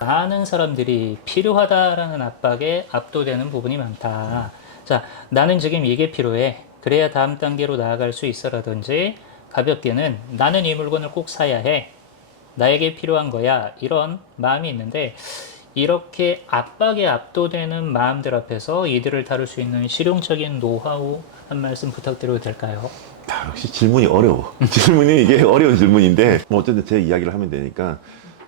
많은 사람들이 필요하다라는 압박에 압도되는 부분이 많다. 자, 나는 지금 이게 필요해. 그래야 다음 단계로 나아갈 수 있어라든지, 가볍게는 나는 이 물건을 꼭 사야 해. 나에게 필요한 거야. 이런 마음이 있는데, 이렇게 압박에 압도되는 마음들 앞에서 이들을 다룰 수 있는 실용적인 노하우 한 말씀 부탁드려도 될까요? 역시 질문이 어려워. 질문이 이게 어려운 질문인데, 뭐 어쨌든 제 이야기를 하면 되니까,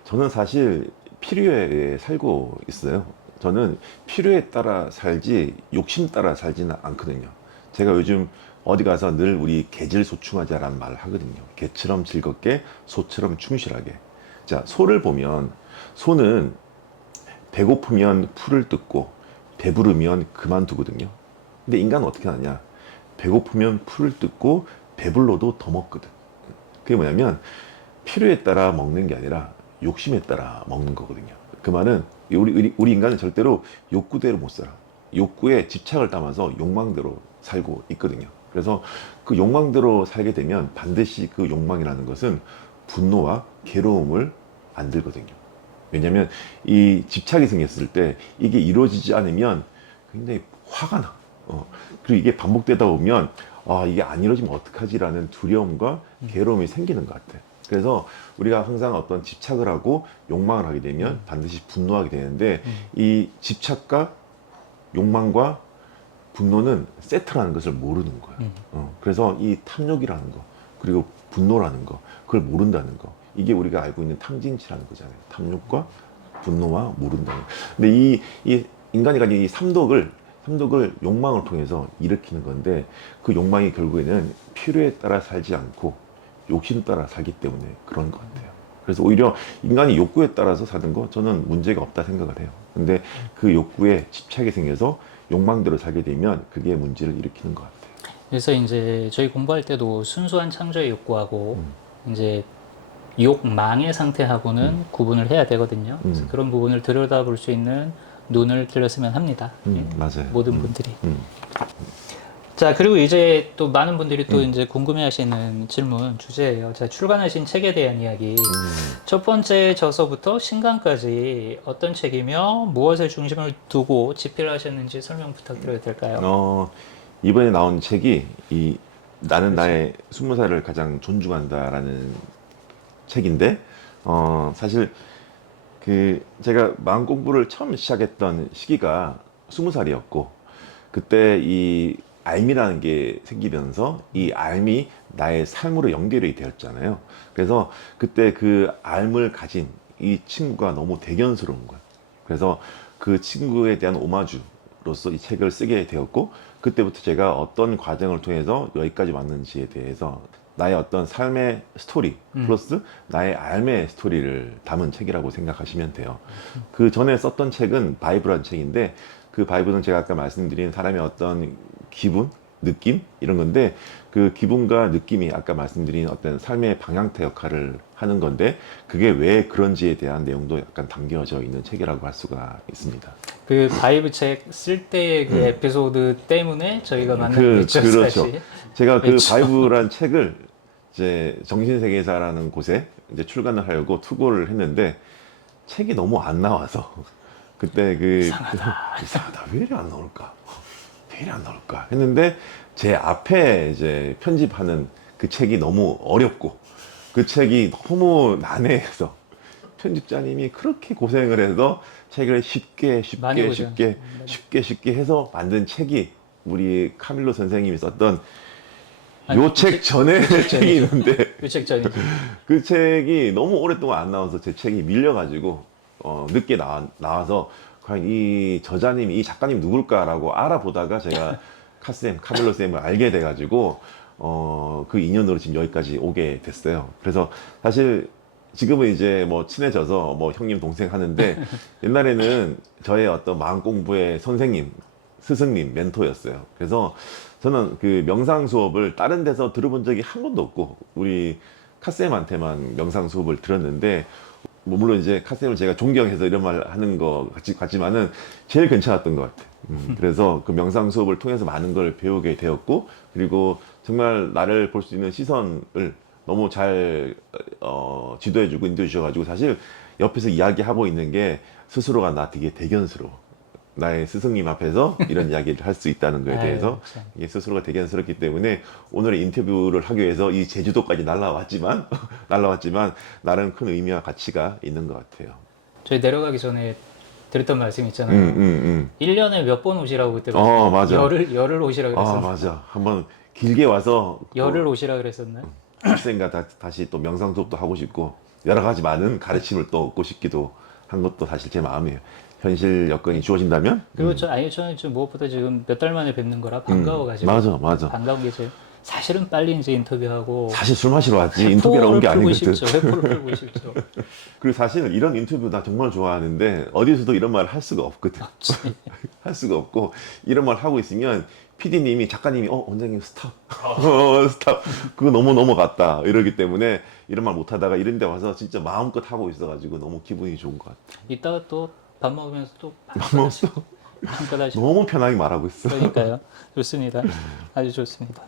저는 사실 필요에 살고 있어요. 저는 필요에 따라 살지, 욕심 따라 살지는 않거든요. 제가 요즘 어디 가서 늘 우리 개질소충하자라는 말을 하거든요. 개처럼 즐겁게, 소처럼 충실하게. 자, 소를 보면, 소는 배고프면 풀을 뜯고, 배부르면 그만두거든요. 근데 인간은 어떻게 하냐? 배고프면 풀을 뜯고 배불러도 더 먹거든. 그게 뭐냐면 필요에 따라 먹는 게 아니라 욕심에 따라 먹는 거거든요. 그 말은 우리 인간은 절대로 욕구대로 못 살아. 욕구에 집착을 담아서 욕망대로 살고 있거든요. 그래서 그 욕망대로 살게 되면 반드시 그 욕망이라는 것은 분노와 괴로움을 만들거든요. 왜냐하면 이 집착이 생겼을 때 이게 이루어지지 않으면 굉장히 화가 나. 그리고 이게 반복되다 보면 이게 안 이루어지면 어떡하지라는 두려움과 괴로움이 생기는 것 같아. 그래서 우리가 항상 어떤 집착을 하고 욕망을 하게 되면 반드시 분노하게 되는데 이 집착과 욕망과 분노는 세트라는 것을 모르는 거야. 그래서 이 탐욕이라는 거 그리고 분노라는 거 그걸 모른다는 거 이게 우리가 알고 있는 탐진치라는 거잖아요. 탐욕과 분노와 모른다는 거. 근데 이 인간이 가진 이 삼독을 욕망을 통해서 일으키는 건데 그 욕망이 결국에는 필요에 따라 살지 않고 욕심 따라 살기 때문에 그런 것 같아요. 그래서 오히려 인간이 욕구에 따라서 사는 거 저는 문제가 없다 생각을 해요. 근데 그 욕구에 집착이 생겨서 욕망대로 살게 되면 그게 문제를 일으키는 것 같아요. 그래서 이제 저희 공부할 때도 순수한 창조의 욕구하고 이제 욕망의 상태하고는 구분을 해야 되거든요. 그래서 그런 부분을 들여다볼 수 있는 눈을 들렸으면 합니다. 맞아요. 모든 분들이. 자, 그리고 이제 또 많은 분들이 또 이제 궁금해 하시는 질문 주제예요. 자, 출간하신 책에 대한 이야기. 첫 번째 저서부터 신간까지 어떤 책이며 무엇에 중심을 두고 집필을 하셨는지 설명 부탁드려도 될까요? 이번에 나온 책이 나는 나의 20살을 가장 존중한다라는 책인데 사실 제가 마음 공부를 처음 시작했던 시기가 20살이었고 그때 이 알미라는 게 생기면서 이 알미 나의 삶으로 연결이 되었잖아요. 그래서 그때 그 알을 가진 이 친구가 너무 대견스러운 거야. 그래서 그 친구에 대한 오마주로서 이 책을 쓰게 되었고 그때부터 제가 어떤 과정을 통해서 여기까지 왔는지에 대해서 나의 어떤 삶의 스토리 플러스 나의 삶의 스토리를 담은 책이라고 생각하시면 돼요. 그 전에 썼던 책은 바이브라는 책인데 그 바이브는 제가 아까 말씀드린 사람의 어떤 기분, 느낌 이런 건데 그 기분과 느낌이 아까 말씀드린 어떤 삶의 방향타 역할을 하는 건데 그게 왜 그런지에 대한 내용도 약간 담겨져 있는 책이라고 할 수가 있습니다. 그 바이브 책 쓸 때의 그 에피소드 때문에 저희가 만나게 됐죠, 그렇죠. 사실. 제가 그 그렇죠. 바이브란 책을 이제 정신세계사라는 곳에 이제 출간을 하려고 투고를 했는데 책이 너무 안 나와서 그때 이상하다. 왜 이리 안 나올까? 왜 이리 안 나올까? 했는데 제 앞에 이제 편집하는 그 책이 너무 어렵고 그 책이 너무 난해해서 편집자님이 그렇게 고생을 해서 책을 많이 보죠. 쉽게 해서 만든 책이 우리 카밀로 선생님이 썼던 아니, 요 책 전에 책이 있는데 책 전이지. 그 책이 너무 오랫동안 안 나와서 제 책이 밀려가지고 늦게 나와서 과연 이 저자님이 이 작가님 누굴까라고 알아보다가 제가 카밀로 쌤을 알게 돼가지고 그 인연으로 지금 여기까지 오게 됐어요. 그래서 사실 지금은 이제 뭐 친해져서 뭐 형님 동생 하는데 옛날에는 저의 어떤 마음 공부의 선생님, 스승님, 멘토였어요. 그래서 저는 그 명상 수업을 다른 데서 들어본 적이 한 번도 없고 우리 카쌤한테만 명상 수업을 들었는데 뭐 물론 이제 카쌤을 제가 존경해서 이런 말 하는 거 같지만은 제일 괜찮았던 것 같아요. 그래서 그 명상 수업을 통해서 많은 걸 배우게 되었고 그리고 정말 나를 볼 수 있는 시선을 너무 잘 지도해주고 인도해 주셔가지고 사실 옆에서 이야기하고 있는 게 스스로가 나 되게 대견스러워. 나의 스승님 앞에서 이런 이야기를 할 수 있다는 거에 대해서 아유, 참. 이게 스스로가 대견스럽기 때문에 오늘의 인터뷰를 하기 위해서 이 제주도까지 날라왔지만 날라왔지만 나름 큰 의미와 가치가 있는 것 같아요. 저희 내려가기 전에 드렸던 말씀 있잖아요. 음, 음. 1년에 몇 번 오시라고 그때 맞아. 열을 오시라 그랬었나? 맞아. 한번 길게 와서 열을 오시라 그랬었나? 학생과 다시 또 명상 수업도 하고 싶고 여러 가지 많은 가르침을 또 얻고 싶기도 한 것도 사실 제 마음이에요. 현실 여건이 주어진다면. 그리고 저는 좀 무엇보다 지금 몇 달 만에 뵙는 거라 반가워가지고. 맞아. 반가운 게 제일 사실은 빨리 이제 인터뷰하고 사실 술 마시러 왔지 인터뷰로 온 게 아니거든. 회포를 풀고 싶죠. 그리고 사실 이런 인터뷰 나 정말 좋아하는데 어디서도 이런 말을 할 수가 없거든. 할 수가 없고 이런 말 하고 있으면 PD님이 작가님이 원장님 스탑 스탑 그거 너무 넘어갔다 이러기 때문에 이런 말 못하다가 이런 데 와서 진짜 마음껏 하고 있어가지고 너무 기분이 좋은 것 같아. 이따가 또 밥 먹으면서 또 먹었어? 한껏 하시고. 너무 편하게 말하고 있어. 그러니까요. 좋습니다. 아주 좋습니다.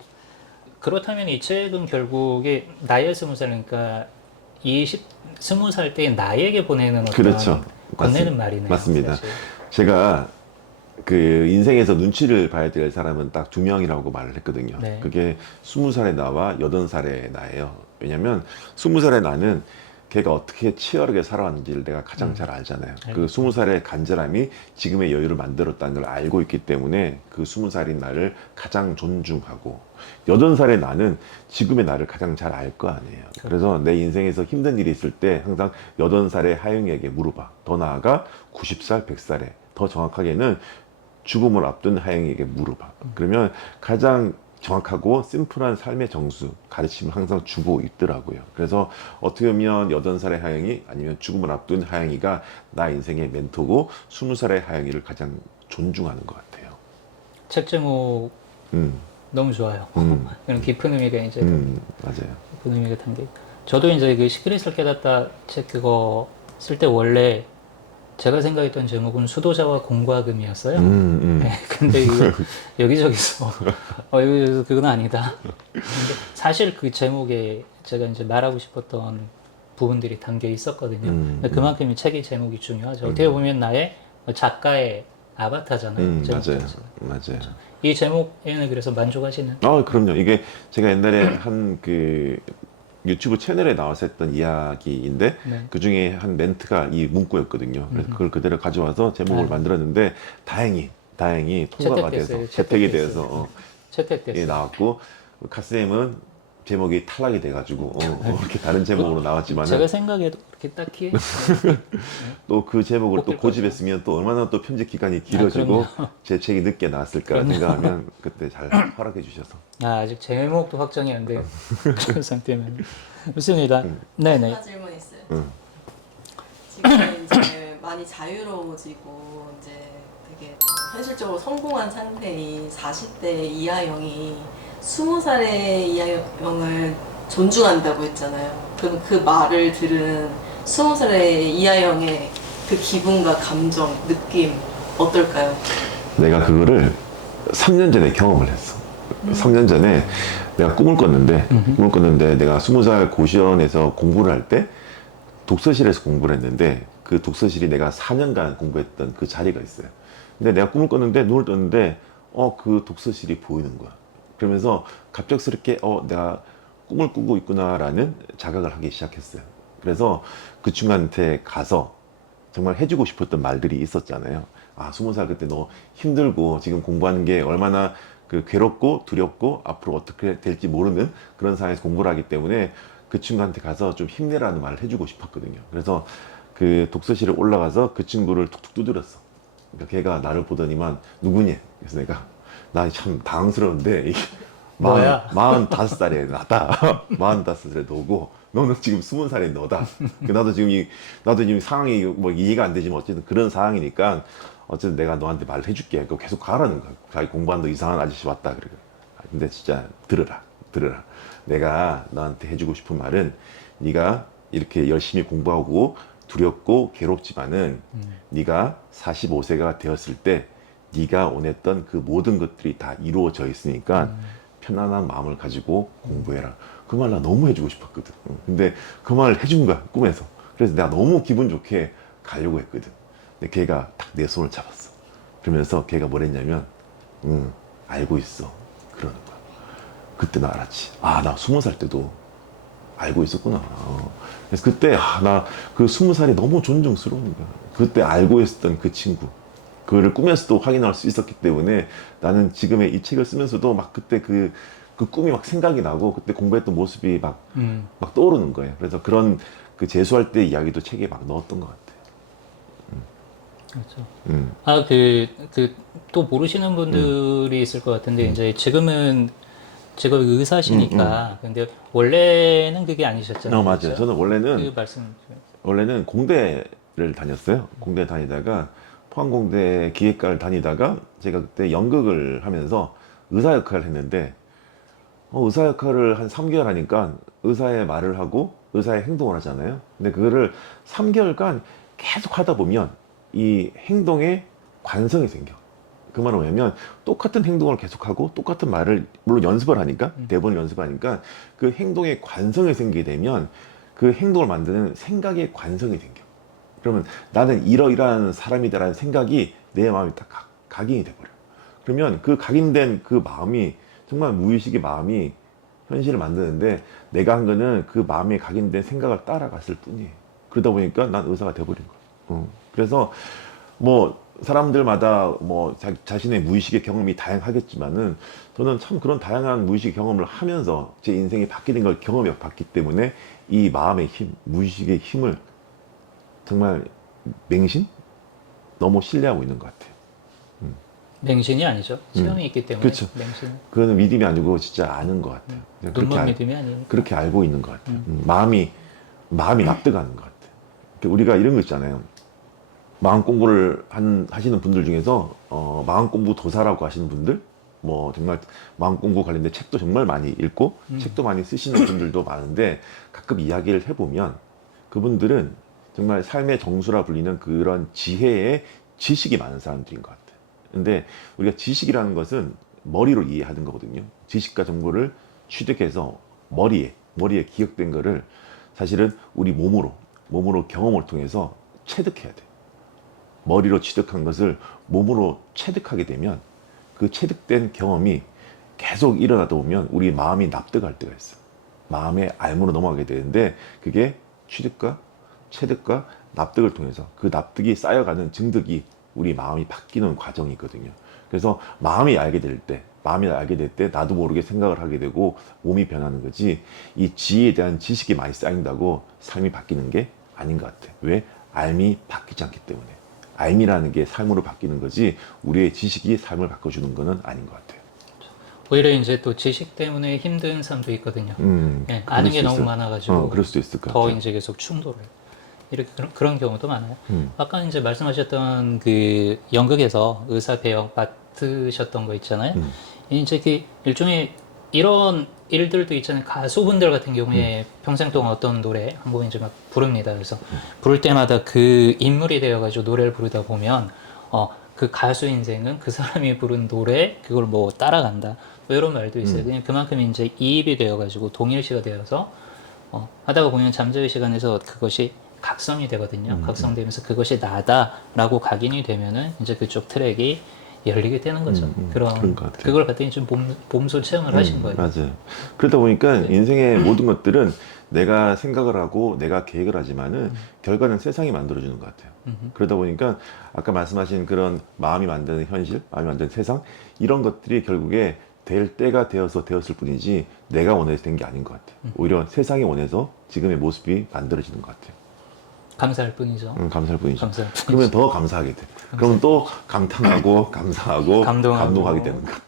그렇다면 이 책은 결국에 나의 20살, 그러니까 20살 때의 나에게 보내는 어떤 그렇죠. 건네는 말이네요. 맞습니다. 사실. 제가 그 인생에서 눈치를 봐야 될 사람은 딱 두 명이라고 말을 했거든요. 네. 그게 20살의 나와 80살의 나예요. 왜냐면 20살의 나는 걔가 어떻게 치열하게 살아왔는지를 내가 가장 잘 알잖아요. 그 20살의 간절함이 지금의 여유를 만들었다는 걸 알고 있기 때문에 그 20살인 나를 가장 존중하고 80살의 나는 지금의 나를 가장 잘 알 거 아니에요. 그래서 내 인생에서 힘든 일이 있을 때 항상 80살의 하영이에게 물어봐. 더 나아가 90살, 100살에 더 정확하게는 죽음을 앞둔 하영이에게 물어봐. 그러면 가장 정확하고 심플한 삶의 정수, 가르침을 항상 주고 있더라고요. 그래서 어떻게 보면 80살의 하영이 아니면 죽음을 앞둔 하영이가 나 인생의 멘토고 20살의 하영이를 가장 존중하는 것 같아요. 책 제목 음, 너무 좋아요. 음. 이런 깊은 의미가 이제 맞아요. 깊은 의미가 담겨 있고. 저도 이제 그 시크릿을 깨닫다 책 그거 쓸 때 원래 제가 생각했던 제목은 수도자와 공과금이었어요. 네, 근데 이거 여기저기서 여기저기서 그건 아니다. 근데 사실 그 제목에 제가 이제 말하고 싶었던 부분들이 담겨 있었거든요. 근데 그만큼 이 책의 제목이 중요하죠. 어떻게 보면 나의 작가의 아바타잖아요. 제목 맞아요. 자체가. 맞아요. 이 제목에는 그래서 만족하시는? 그럼요. 이게 제가 옛날에 한 그 유튜브 채널에 나와서 했던 이야기인데 네. 그 중에 한 멘트가 이 문구였거든요. 그래서 그걸 그대로 가져와서 제목을 만들었는데 다행히 통과가 채택됐어요. 돼서 채택이 채택됐어요. 돼서 채택됐어요. 나왔고 카쌤은 제목이 탈락이 돼가지고 이렇게 다른 제목으로 나왔지만 제가 생각해도 그렇게 딱히 또 그 제목을 또 뽑힐 고집했으면 또 얼마나 또 편집 기간이 길어지고 제 책이 늦게 나왔을까 생각하면 그때 잘 허락해 주셔서 아직 제목도 확정이 안 돼요. 그런 상태면 좋습니다. 네네. 하나 질문 있어요. 응. 지금 이제 많이 자유로워지고 이제 되게 현실적으로 성공한 상태인 40대 이하영이 20살의 이하영을 존중한다고 했잖아요. 그럼 그 말을 들은 20살의 이하영의 그 기분과 감정, 느낌 어떨까요? 내가 그거를 3년 전에 경험을 했어. 3년 전에 내가 꿈을 꿨는데 내가 20살 고시원에서 공부를 할 때 독서실에서 공부를 했는데 그 독서실이 내가 4년간 공부했던 그 자리가 있어요. 근데 내가 꿈을 꿨는데 눈을 떴는데 그 독서실이 보이는 거야. 그러면서 갑작스럽게 내가 꿈을 꾸고 있구나라는 자각을 하기 시작했어요. 그래서 그 친구한테 가서 정말 해주고 싶었던 말들이 있었잖아요. 20살 그때 너 힘들고 지금 공부하는 게 얼마나 그 괴롭고 두렵고 앞으로 어떻게 될지 모르는 그런 상황에서 공부를 하기 때문에 그 친구한테 가서 좀 힘내라는 말을 해주고 싶었거든요. 그래서 그 독서실에 올라가서 그 친구를 툭툭 두드렸어. 그러니까 걔가 나를 보더니만 누구니? 그래서 내가 나 참 당황스러운데 이게 뭐야? 45살에 나다. 45살에 너고 너는 지금 20살에 너다. 나도 지금 상황이 뭐 이해가 안 되지만 어쨌든 그런 상황이니까 어쨌든 내가 너한테 말을 해줄게. 그거 계속 가라는 거야. 자기 공부한다 이상한 아저씨 왔다 그래. 근데 진짜 들어라. 내가 너한테 해주고 싶은 말은 네가 이렇게 열심히 공부하고 두렵고 괴롭지만은 네가 45세가 되었을 때 네가 원했던 그 모든 것들이 다 이루어져 있으니까 편안한 마음을 가지고 공부해라. 그 말 나 너무 해주고 싶었거든. 근데 그 말을 해준 거야 꿈에서. 그래서 내가 너무 기분 좋게 가려고 했거든. 근데 걔가 딱 내 손을 잡았어. 그러면서 걔가 뭐랬냐면, 응, 알고 있어. 그러는 거야. 그때 나 알았지. 아, 나 20살 때도 알고 있었구나. 그래서 그때, 나 그 20살이 너무 존중스러운 거야. 그때 알고 있었던 그 친구. 그거를 꿈에서도 확인할 수 있었기 때문에 나는 지금의 이 책을 쓰면서도 막 그때 그 꿈이 막 생각이 나고 그때 공부했던 모습이 막 떠오르는 거예요. 그래서 그런 그 재수할 때 이야기도 책에 막 넣었던 것 같아요. 그렇죠. 음. 또 모르시는 분들이 있을 것 같은데, 이제 지금은 직업이 의사시니까, 근데 원래는 그게 아니셨잖아요. 맞아요. 그렇죠? 저는 그 말씀. 원래는 공대를 다녔어요. 공대 다니다가 포항공대 기획과를 다니다가 제가 그때 연극을 하면서 의사 역할을 했는데 의사 역할을 한 3개월 하니까 의사의 말을 하고 의사의 행동을 하잖아요. 근데 그거를 3개월간 계속 하다 보면 이 행동에 관성이 생겨. 그 말은 뭐냐면 똑같은 행동을 계속하고 똑같은 말을 물론 연습을 하니까 대본을 연습하니까 그 행동에 관성이 생기게 되면 그 행동을 만드는 생각에 관성이 생겨. 그러면 나는 이러이러한 사람이다라는 생각이 내 마음에 딱 각인이 돼버려. 그러면 그 각인된 그 마음이 정말 무의식의 마음이 현실을 만드는데 내가 한 거는 그 마음에 각인된 생각을 따라갔을 뿐이에요. 그러다 보니까 난 의사가 돼버린 거야. 그래서 뭐 사람들마다 뭐 자신의 무의식의 경험이 다양하겠지만은 저는 참 그런 다양한 무의식 경험을 하면서 제 인생이 바뀌는 걸 경험해 봤기 때문에 이 마음의 힘, 무의식의 힘을 정말 맹신? 너무 신뢰하고 있는 것 같아요. 맹신이 아니죠. 체험이 있기 때문에. 그렇죠. 맹신. 그거는 믿음이 아니고 진짜 아는 것 같아요. 그냥 눈먼 믿음이 아니에요. 그렇게 알고 있는 것 같아요. 마음이 납득하는 것 같아요. 그러니까 우리가 이런 거 있잖아요. 마음 공부를 하시는 분들 중에서 마음 공부 도사라고 하시는 분들, 뭐 정말 마음 공부 관련된 책도 정말 많이 읽고 책도 많이 쓰시는 분들도 많은데 가끔 이야기를 해보면 그분들은 정말 삶의 정수라 불리는 그런 지혜의 지식이 많은 사람들인 것 같아요. 근데 우리가 지식이라는 것은 머리로 이해하는 거거든요. 지식과 정보를 취득해서 머리에 기억된 거를 사실은 우리 몸으로 경험을 통해서 체득해야 돼. 머리로 취득한 것을 몸으로 체득하게 되면 그 체득된 경험이 계속 일어나다 보면 우리 마음이 납득할 때가 있어요. 마음의 알무로 넘어가게 되는데 그게 취득과 체득과 납득을 통해서 그 납득이 쌓여가는 증득이 우리 마음이 바뀌는 과정이거든요. 그래서 마음이 알게 될 때 나도 모르게 생각을 하게 되고 몸이 변하는 거지 이 지혜에 대한 지식이 많이 쌓인다고 삶이 바뀌는 게 아닌 것 같아요. 왜? 알미 바뀌지 않기 때문에. 알미라는 게 삶으로 바뀌는 거지 우리의 지식이 삶을 바꿔주는 거는 아닌 것 같아요. 오히려 이제 또 지식 때문에 힘든 사람도 있거든요. 예, 그럴 아는 수 게 너무 있어요. 많아가지고 그럴 수도 있을 것 더 같아요. 이제 계속 충돌을. 이렇게 그런 경우도 많아요. 음. 아까 이제 말씀하셨던 그 연극에서 의사 배역 맡으셨던 거 있잖아요. 이제 그 일종의 이런 일들도 있잖아요. 가수분들 같은 경우에 평생 동안 어떤 노래 한 곡 이제 막 부릅니다. 그래서 부를 때마다 그 인물이 되어가지고 노래를 부르다 보면 그 가수 인생은 그 사람이 부른 노래 그걸 뭐 따라간다. 뭐 이런 말도 있어요. 그냥 그만큼 이제 이입이 되어가지고 동일시가 되어서 하다가 보면 잠자의 시간에서 그것이 각성이 되거든요. 각성되면서 그것이 나다라고 각인이 되면은 이제 그쪽 트랙이 열리게 되는 거죠. 그런 것 같아요. 그걸 갖더니 좀 몸소 체험을 하신 거예요. 맞아요. 그러다 보니까 인생의 모든 것들은 내가 생각을 하고 내가 계획을 하지만은 결과는 세상이 만들어주는 것 같아요. 그러다 보니까 아까 말씀하신 그런 마음이 만드는 현실, 마음이 만드는 세상 이런 것들이 결국에 될 때가 되어서 되었을 뿐이지 내가 원해서 된 게 아닌 것 같아요. 오히려 세상이 원해서 지금의 모습이 만들어지는 것 같아요. 감사할 뿐이죠. 감사할 뿐이죠. 감사할 뿐이죠. 그러면 더 감사하게 돼. 그러면 또 감탄하고 감사하고 감동하고. 감동하게 되는 것 같아.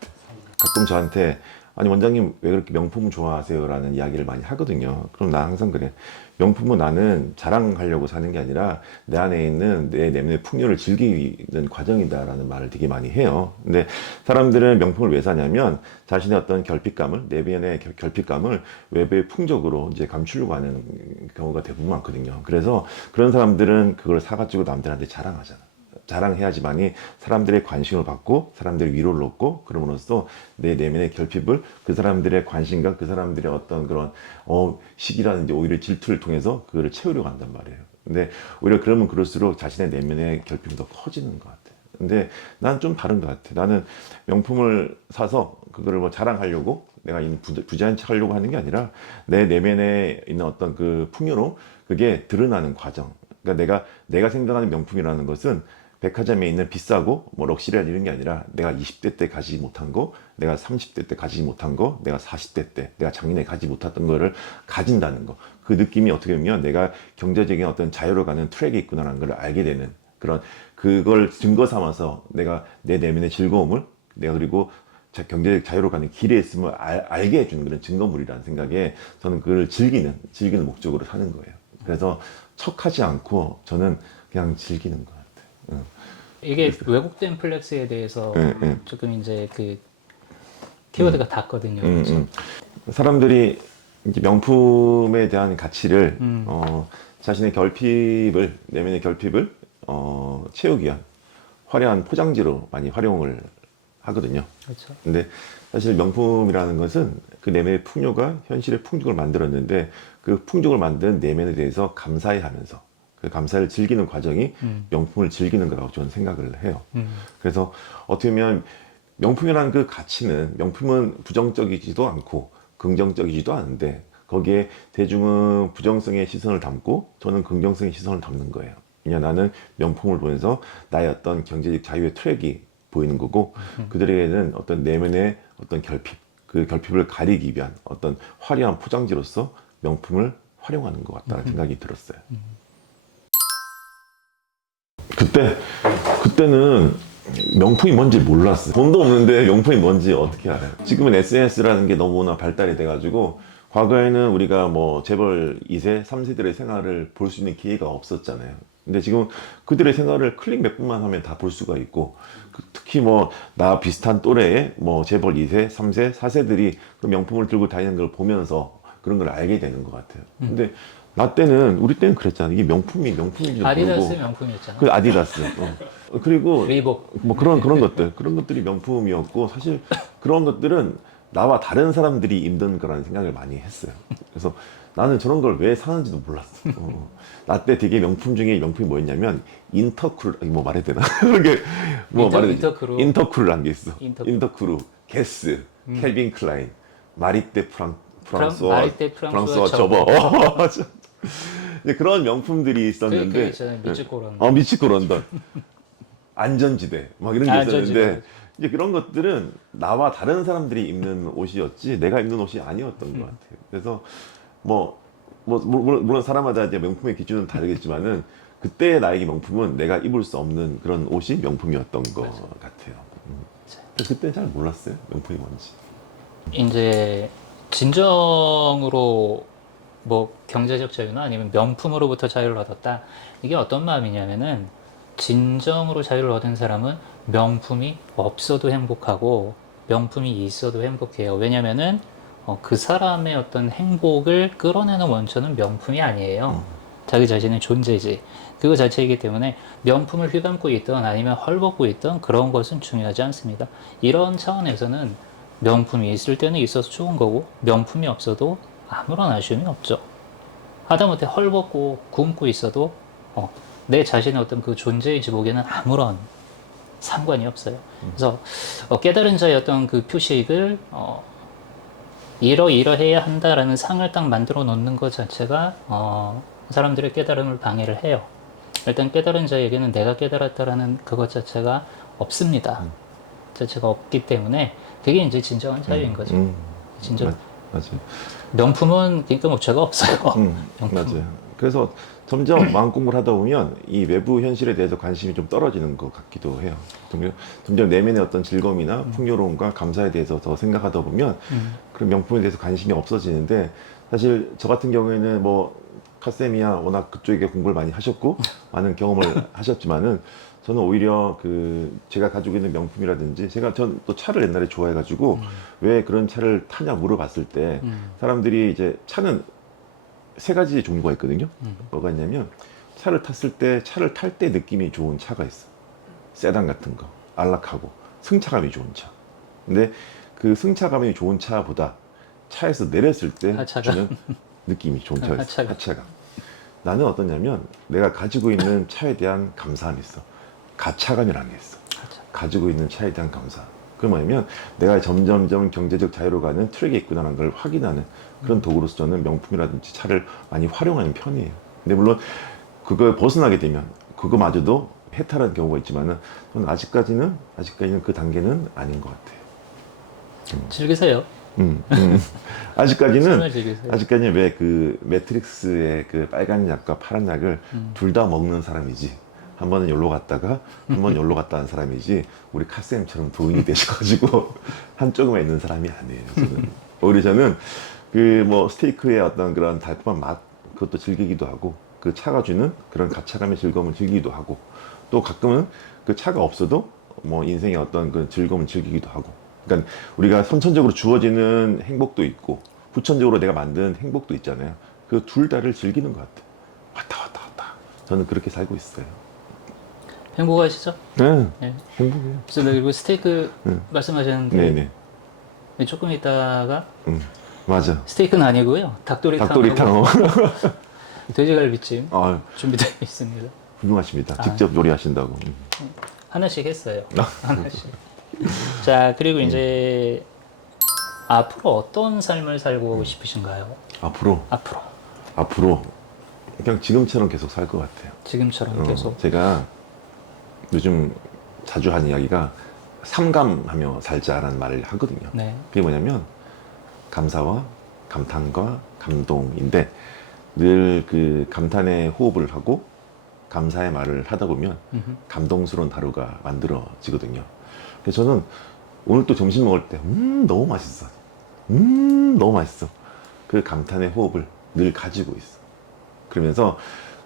가끔 저한테 아니 원장님 왜 그렇게 명품 좋아하세요? 라는 이야기를 많이 하거든요. 그럼 나 항상 그래. 명품은 나는 자랑하려고 사는 게 아니라 내 안에 있는 내 내면의 풍요를 즐기는 과정이다라는 말을 되게 많이 해요. 근데 사람들은 명품을 왜 사냐면 자신의 어떤 결핍감을 내면의 결핍감을 외부의 풍적으로 이제 감추려고 하는 경우가 대부분 많거든요. 그래서 그런 사람들은 그걸 사가지고 남들한테 자랑하잖아. 자랑해야지만이 사람들의 관심을 받고 사람들의 위로를 얻고 그럼으로써 내 내면의 결핍을 그 사람들의 관심과 그 사람들의 어떤 그런 시기라든지 오히려 질투를 통해서 그거를 채우려고 한단 말이에요. 근데 오히려 그러면 그럴수록 자신의 내면의 결핍이 더 커지는 것 같아. 근데 난 좀 다른 것 같아. 나는 명품을 사서 그거를 뭐 자랑하려고 내가 이 부자인 척 하려고 하는 게 아니라 내 내면에 있는 어떤 그 풍요로움, 그게 드러나는 과정. 그러니까 내가 생각하는 명품이라는 것은 백화점에 있는 비싸고 뭐 럭셔리한 이런 게 아니라 내가 20대 때 가지지 못한 거, 내가 30대 때 가지지 못한 거, 내가 40대 때, 내가 작년에 가지 못했던 거를 가진다는 거. 그 느낌이 어떻게 보면 내가 경제적인 어떤 자유로 가는 트랙이 있구나라는 걸 알게 되는 그런, 그걸 증거 삼아서 내가 내 내면의 즐거움을 내가 그리고 경제적 자유로 가는 길에 있음을 알게 해주는 그런 증거물이라는 생각에 저는 그걸 즐기는 목적으로 사는 거예요. 그래서 척하지 않고 저는 그냥 즐기는 것 같아요. 이게 왜곡된 플렉스에 대해서 조금 이제 그 키워드가 닿거든요. 그렇죠? 사람들이 이제 명품에 대한 가치를 자신의 결핍을, 내면의 결핍을 채우기 위한 화려한 포장지로 많이 활용을 하거든요. 그렇죠. 근데 사실 명품이라는 것은 그 내면의 풍요가 현실의 풍족을 만들었는데 그 풍족을 만든 내면에 대해서 감사해 하면서 그 감사를 즐기는 과정이 명품을 즐기는 거라고 저는 생각을 해요. 그래서 어떻게 보면 명품이라는 그 가치는, 명품은 부정적이지도 않고 긍정적이지도 않은데 거기에 대중은 부정성의 시선을 담고 저는 긍정성의 시선을 담는 거예요. 그냥 나는 명품을 보면서 나의 어떤 경제적 자유의 트랙이 보이는 거고 그들에게는 어떤 내면의 어떤 결핍, 그 결핍을 가리기 위한 어떤 화려한 포장지로서 명품을 활용하는 것 같다는 생각이 들었어요. 그때는 명품이 뭔지 몰랐어요. 돈도 없는데 명품이 뭔지 어떻게 알아요? 지금은 SNS라는 게 너무나 발달이 돼가지고 과거에는 우리가 뭐 재벌 2세, 3세들의 생활을 볼 수 있는 기회가 없었잖아요. 근데 지금 그들의 생활을 클릭 몇 분만 하면 다 볼 수가 있고 특히 뭐 나 비슷한 또래의 뭐 재벌 2세, 3세, 4세들이 그 명품을 들고 다니는 걸 보면서 그런 걸 알게 되는 것 같아요. 근데 우리 때는 그랬잖아. 이게 명품인지 아디다스 모르고. 명품이었잖아. 그 아디다스. 그리고 리복. 뭐 그런 것들이 명품이었고 사실 그런 것들은 나와 다른 사람들이 입는 거라는 생각을 많이 했어요. 그래서 나는 저런 걸 왜 사는지도 몰랐어. 나 때 되게 명품 중에 명품이 뭐였냐면 인터쿨, 뭐 말해도 되나? 그런 게 뭐 말해도 되지? 인터쿨이라는 게 있어. 인터쿨, 게스, 캘빈 클라인, 마리떼 프랑스와 저버. 이제 그런 명품들이 있었는데 미치코 런던 안전지대 막 이런 게 있었는데 이제 그런 것들은 나와 다른 사람들이 입는 옷이었지 내가 입는 옷이 아니었던 것 같아요. 그래서 물론 사람마다 이제 명품의 기준은 다르겠지만은 그때 나에게 명품은 내가 입을 수 없는 그런 옷이 명품이었던 것 같아요. 그때 잘 몰랐어요, 명품이 뭔지. 이제 진정으로 뭐 경제적 자유나 아니면 명품으로부터 자유를 얻었다. 이게 어떤 마음이냐면은 진정으로 자유를 얻은 사람은 명품이 없어도 행복하고 명품이 있어도 행복해요. 왜냐면은 그 사람의 어떤 행복을 끌어내는 원천은 명품이 아니에요. 자기 자신의 존재지. 그거 자체이기 때문에 명품을 휘감고 있던 아니면 헐벗고 있던 그런 것은 중요하지 않습니다. 이런 차원에서는 명품이 있을 때는 있어서 좋은 거고 명품이 없어도 아무런 아쉬움이 없죠. 하다못해 헐벗고 굶고 있어도 내 자신의 어떤 그 존재의 지목에는 아무런 상관이 없어요. 그래서 깨달은 자의 어떤 그 표식을 이러이러해야 한다라는 상을 딱 만들어 놓는 것 자체가 사람들의 깨달음을 방해를 해요. 일단 깨달은 자에게는 내가 깨달았다라는 그것 자체가 없습니다. 자체가 없기 때문에 그게 이제 진정한 자유인 거죠. 진정. 맞아요. 명품은 그러니까 뭐 죄가 없어요. 명품. 맞아요. 그래서 점점 마음 공부를 하다 보면 이 외부 현실에 대해서 관심이 좀 떨어지는 것 같기도 해요. 점점 내면의 어떤 즐거움이나 풍요로움과 감사에 대해서 더 생각하다 보면 그런 명품에 대해서 관심이 없어지는데 사실 저 같은 경우에는 뭐 카쌤이야 워낙 그쪽에 공부를 많이 하셨고 많은 경험을 하셨지만은 저는 오히려 그 제가 가지고 있는 명품이라든지 전 또 차를 옛날에 좋아해가지고 왜 그런 차를 타냐 물어봤을 때 사람들이 이제 차는 세 가지 종류가 있거든요. 뭐가 있냐면 차를 탈 때 느낌이 좋은 차가 있어. 세단 같은 거, 안락하고 승차감이 좋은 차. 근데 그 승차감이 좋은 차보다 차에서 내렸을 때 주는 느낌이 좋은 차가 있어. 하차감. 나는 어떠냐면 내가 가지고 있는 차에 대한 감사함이 있어. 가차감이라는 게 있어. 가지고 있는 차에 대한 감사. 그게 뭐냐면 내가 점점점 경제적 자유로 가는 트랙에 있구나라는 걸 확인하는 그런 도구로서 저는 명품이라든지 차를 많이 활용하는 편이에요. 근데 물론 그걸 벗어나게 되면 그거마저도 해탈하는 경우가 있지만은 저는 아직까지는 그 단계는 아닌 것 같아요. 즐기세요. 아직까지는 삶을 즐기세요. 왜 그 매트릭스의 그 빨간 약과 파란 약을 둘 다 먹는 사람이지. 한 번은 여기로 갔다가 한 번은 여기로 갔다 한 사람이지 우리 카쌤처럼 도인이 되셔가지고 한쪽에만 있는 사람이 아니에요. 저는. 오히려 저는 그 뭐 스테이크의 어떤 그런 달콤한 맛 그것도 즐기기도 하고 그 차가 주는 그런 가차감의 즐거움을 즐기기도 하고 또 가끔은 그 차가 없어도 뭐 인생의 어떤 그 즐거움을 즐기기도 하고 그러니까 우리가 선천적으로 주어지는 행복도 있고 후천적으로 내가 만든 행복도 있잖아요. 그 둘 다를 즐기는 것 같아요. 왔다 왔다 왔다. 저는 그렇게 살고 있어요. 행복하시죠? 네, 네. 행복해요. 그래서 그리고 스테이크 말씀하셨는데 네네. 조금 있다가 맞아. 스테이크는 아니고요. 닭도리탕. 돼지갈비찜 아, 준비되어 있습니다. 훌륭하십니다. 직접 요리하신다고. 하나씩 했어요. 하나씩. 자, 그리고 이제 앞으로 어떤 삶을 살고 싶으신가요? 앞으로 그냥 지금처럼 계속 살 것 같아요. 지금처럼 계속. 제가 요즘 자주 하는 이야기가 삼감하며 살자라는 말을 하거든요. 네. 그게 뭐냐면 감사와 감탄과 감동인데 늘 그 감탄의 호흡을 하고 감사의 말을 하다 보면 감동스러운 하루가 만들어지거든요. 그래서 저는 오늘 또 점심 먹을 때 너무 맛있어. 너무 맛있어. 그 감탄의 호흡을 늘 가지고 있어. 그러면서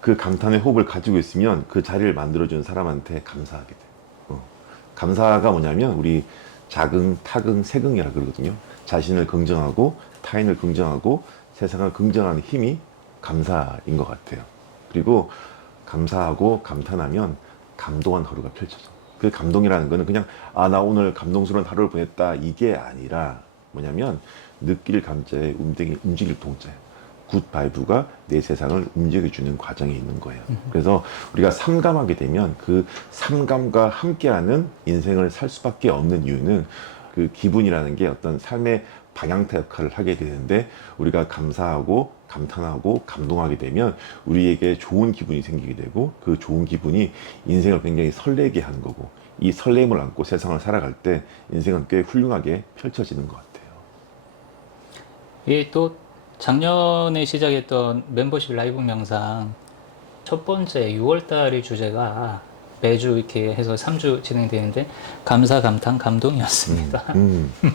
그 감탄의 호흡을 가지고 있으면 그 자리를 만들어준 사람한테 감사하게 돼. 감사가 뭐냐면 우리 자긍, 타긍, 세긍이라 그러거든요. 자신을 긍정하고 타인을 긍정하고 세상을 긍정하는 힘이 감사인 것 같아요. 그리고 감사하고 감탄하면 감동한 하루가 펼쳐져. 그 감동이라는 거는 그냥 나 오늘 감동스러운 하루를 보냈다 이게 아니라 뭐냐면 느낄 감자에 움직일 동자예요. 굿 바이브가 내 세상을 움직여주는 과정에 있는 거예요. 그래서 우리가 삼감하게 되면 그 삼감과 함께하는 인생을 살 수밖에 없는 이유는 그 기분이라는 게 어떤 삶의 방향타 역할을 하게 되는데 우리가 감사하고 감탄하고 감동하게 되면 우리에게 좋은 기분이 생기게 되고 그 좋은 기분이 인생을 굉장히 설레게 하는 거고 이 설렘을 안고 세상을 살아갈 때 인생은 꽤 훌륭하게 펼쳐지는 것 같아요. 이게 또 작년에 시작했던 멤버십 라이브 명상 첫 번째 6월달의 주제가 매주 이렇게 해서 3주 진행되는데 감사, 감탄, 감동이었습니다.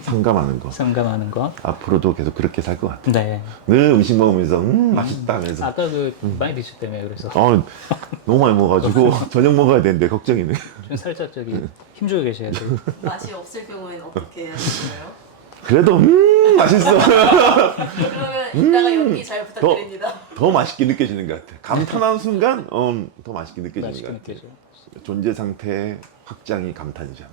상감하는 거. 상감하는 거. 앞으로도 계속 그렇게 살 것 같아요. 네. 늘 음식 먹으면서 맛있다 하면서 아까 많이 드셨다며 그래서 너무 많이 먹어가지고 저녁 먹어야 되는데 걱정이네. 좀 살짝 힘주고 계셔야 돼요. 맛이 없을 경우에는 어떻게 하시나요? 그래도 맛있어. 그러면 이따가 연기 잘 부탁드립니다. 더 맛있게 느껴지는 것 같아. 감탄하는 순간 더 맛있게 느껴지는 맛있게 것 같아. 느껴져요. 존재 상태의 확장이 감탄이죠.